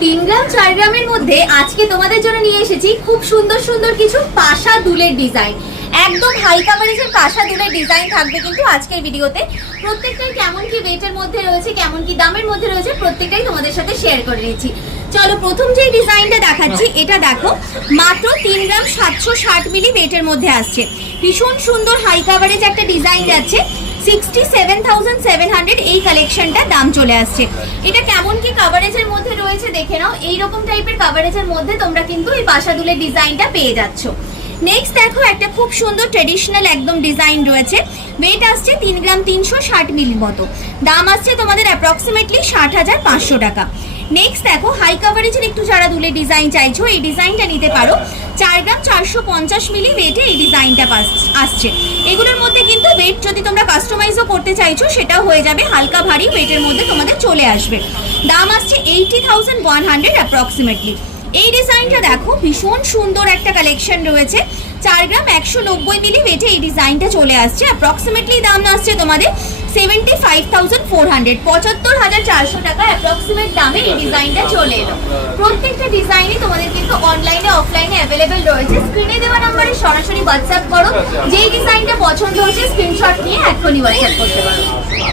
3 গ্রাম 4 গ্রামের মধ্যে আজকে তোমাদের জন্য নিয়ে এসেছি খুব সুন্দর সুন্দর কিছু পাশা দুলের ডিজাইন। একদম হাই কাভারেজের পাশা দুলের ডিজাইন থাকবে কিন্তু আজকের ভিডিওতে। প্রত্যেকটাই কেমন কি ওয়েটের মধ্যে রয়েছে, কেমন কি দামের মধ্যে রয়েছে, প্রত্যেকটাই তোমাদের সাথে শেয়ার করে নিয়েছি। চলো প্রথম যে ডিজাইনটা দেখাচ্ছি এটা দেখো, মাত্র 3 গ্রাম 760 মিলি ওয়েটের মধ্যে আসছে। ভীষণ সুন্দর হাই কাভারেজ একটা ডিজাইন যাচ্ছে। 67,700 এই কালেকশনটা দাম চলে আসছে। এটা কেমন কি কাভারেজের মধ্যে রয়েছে দেখে নাও। এইরকম টাইপের কাভারেজের মধ্যে তোমরা কিন্তু এই পাশা দুলের ডিজাইনটা পেয়ে যাচ্ছ। নেক্সট দেখো, একটা খুব সুন্দর ট্রেডিশনাল একদম ডিজাইন রয়েছে। ওয়েট আসছে 3 গ্রাম 360 মিলির মতো। দাম আসছে তোমাদের অ্যাপ্রক্সিমেটলি 60,500 টাকা। নেক্সট দেখো, হাই কাভারেজের একটু যারা দুলের ডিজাইন চাইছো এই ডিজাইনটা নিতে পারো। 4 গ্রাম 450 মিলি ওয়েটে এই ডিজাইনটা আসছে। এগুলোর মধ্যে কিন্তু ওয়েট যদি তোমরা কাস্টমাইজও করতে চাইছো সেটাও হয়ে যাবে, হালকা ভারী ওয়েটের মধ্যে তোমাদের চলে আসবে। দাম আসছে 80,100 অ্যাপ্রক্সিমেটলি। এই ডিজাইনটা দেখো, ভীষণ সুন্দর একটা কালেকশন রয়েছে। 4 গ্রাম 190 মিলি ওয়েটে এই ডিজাইনটা চলে আসছে। অ্যাপ্রক্সিমেটলি দাম আসছে তোমাদের 75,400, 75,400 টাকা অ্যাপ্রক্সিমেট দামে এই ডিজাইনটা চলে এলো। প্রত্যেকটা ডিজাইনই তোমাদের কিন্তু অনলাইনে অফলাইনে অ্যাভেলেবেল রয়েছে। স্ক্রিনে দেওয়া নাম্বারে সরাসরি হোয়াটসঅ্যাপ করো। যেই ডিজাইনটা পছন্দ হচ্ছে স্ক্রিনশট নিয়ে এখনই হোয়াটসঅ্যাপ করতে পারো।